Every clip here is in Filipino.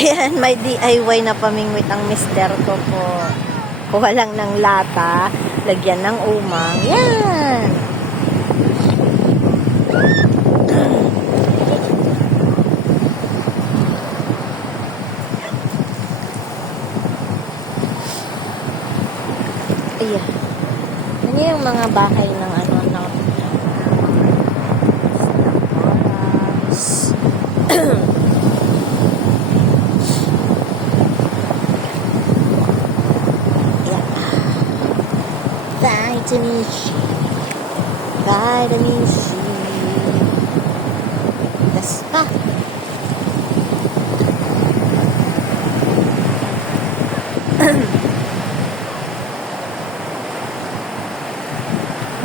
Ayan, may DIY na pamingwit ang mister ko po. Kuha lang ng lata, lagyan ng umang. Yan! Ayan. Ano yung mga bahay ng ano, ng Vitamin C. Vitamin C. Das pa.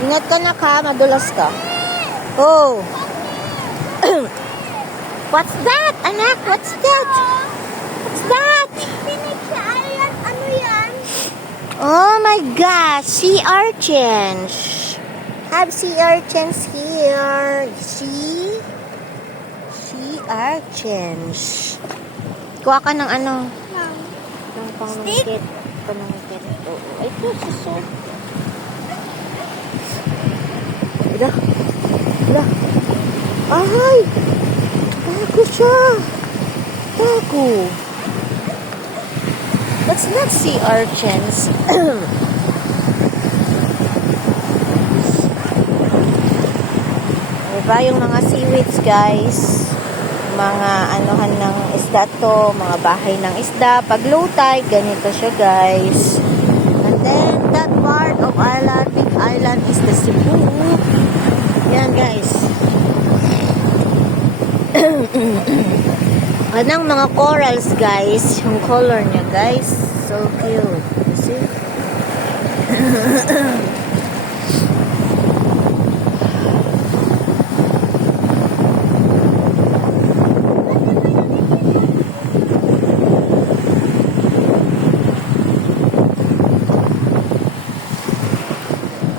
Ingat ka na ka, madulas ka. Oh. What's that, anak? What's that? What's that? Ano yan? Oh my gosh, sea urchins. Have sea urchins here. See? Sea urchins. Kuha ka ng ano? Ng panungkit. Panungkit. Oo. Ay, ito, suso. Ida. Ida. Ay! Tago siya. Tago. That's not sea urchins. Diba yung mga seaweeds, guys? Mga anuhan ng isda to, mga bahay ng isda. Pag low tide, ganito siya, guys. And then, that part of island, big island, is the Cebu. Yan, guys. Anong mga corals, guys. Yung color niya, guys. So cute. See?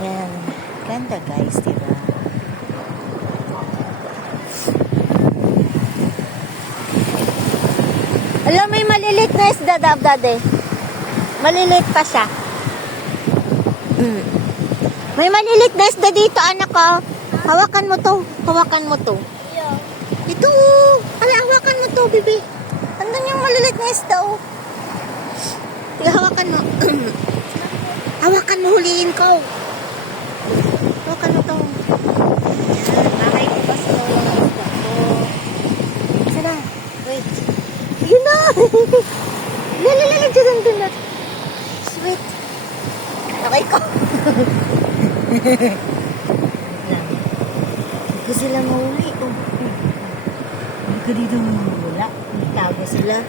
Yan. Ganda, guys, diba? Alam, may malilit na isda, Dade. Malilit pa siya. May malilit na isda dito, anak ko. Hawakan mo to. Hawakan mo to. Yeah. Ito. Ala, hawakan mo to, bibi. Andun yung malilit na isda, oh. Sige, hawakan mo. Hawakan mo, huliin ko. Hawakan mo to. Yan, nakay ko pa sa isda ko. Sana, wait. Yun na! Lalalag dyan doon na. Sweet. Okay ko. Hindi sila mauli. Oh. Hindi ko dito wala. Tago sila.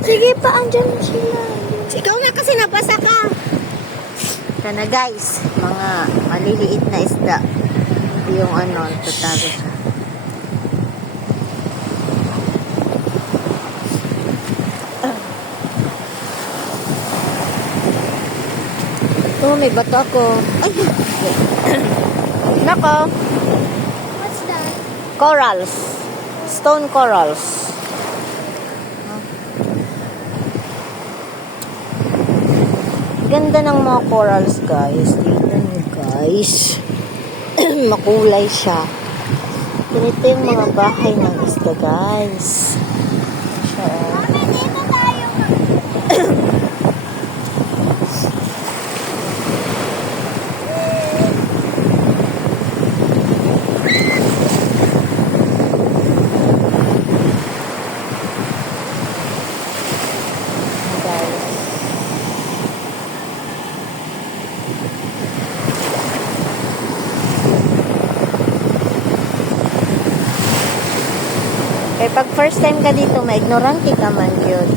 Sige pa, andyan mo sila. Ikaw nga kasi nabasa ka. Ito na, guys. Mga maliliit na isda. Yung ano, tatago siya. Oh, may bato ako. Ay! Nako. What's that? Corals. Stone corals. Ganda ng mga corals, guys. Tignan nyo, guys. Makulay siya. Ganito yung mga bahay ng isda, guys. So, Mami, dito tayo. guys. Kaya pag first time ka dito, ma-ignorante ka man yun.